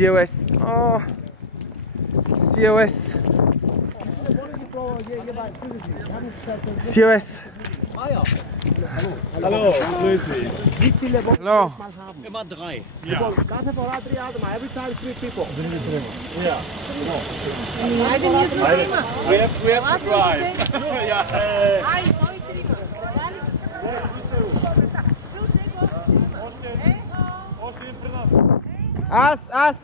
COS. Oh. COS. COS. Hallo, grüß Sie. Wie viele wollen wir Hallo. mal haben? Immer 3. Ja. Ganze Vorrat 3 Autos, every time 3 people. Ja. Ajde, nije problema. We have to try. Ja. Aj, moj trima. As, as.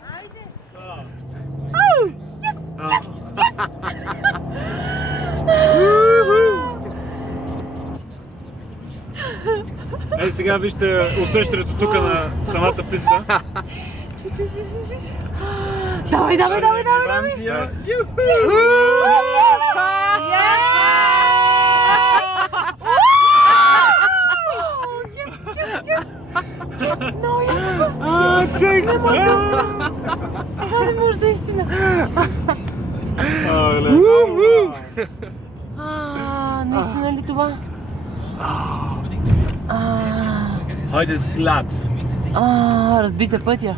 Oh, yes, yes, Ей, сега вижте усещането тук на самата писта. Давай, давай, давай, давай, давай. Не може да е истина. Наистина ли това? Heute ist glatt. Разбита пътя.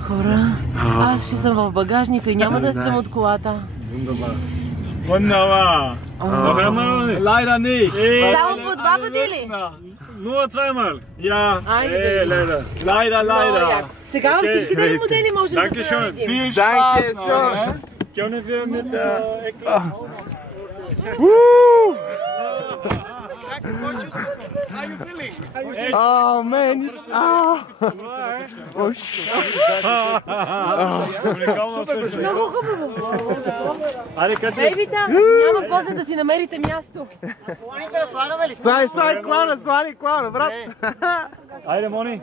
Хора, аз ще съм в багажника и няма да съм от колата. Wunderbar. Noch einmal oder nicht? Leider nicht. Само по два пъти ли? Nur zweimal. Ja. Айде, Leider. Leider, leider. Сега във всичките ли модели можем да се Dankeschön. наредим? Viel Danke Spaß. schön. Können wir mit der Ecke? How you feeling? Oh man. Oh. Oh shit. Много хубаво. Айде, качи. Бейбита, няма после да си намерите място. Слани клана, брат. Айде, Мони.